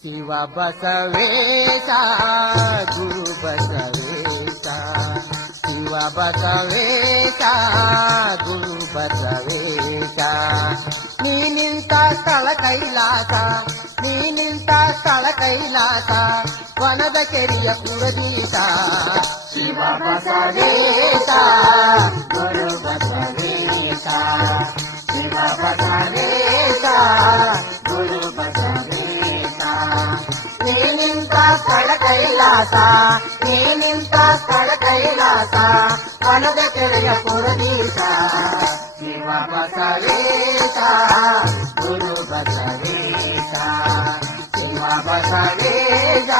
ಶಿವ ಬಸವೇಶ ಗುರು ಬಸವೇಶ ಶಿವ ಬಸವೇಶ ಗುರು ಬಸವೇಶ ನೀ ನಿಂತ ಸ್ಥಳ ಕೈಲಾಸ ನೀ ನಿಂತ ಸ್ಥಳ ಕೈಲಾಸ ವನದ ಕೆರೆಯ ಪುರದೀಶ ಶಿವ ಬಸವೇಶ ಗುರು ಬಸವೇಶ ಶಿವ ಬಸವೇಶ ಗುರು ಬಸವೇಶ ನೀ ನಿಂತ ಸ್ಥಳ ಕೈಲಾಸ ನೀ ನಿಂತ ಸ್ಥಳ ಕೈಲಾಸ ವನದ ಕೆರೆಯ ಪುರದೀಶ ಶಿವ ಬಸವೇಶ ಗುರು ಬಸವೇಶ ಶಿವ ಬಸವೇಶ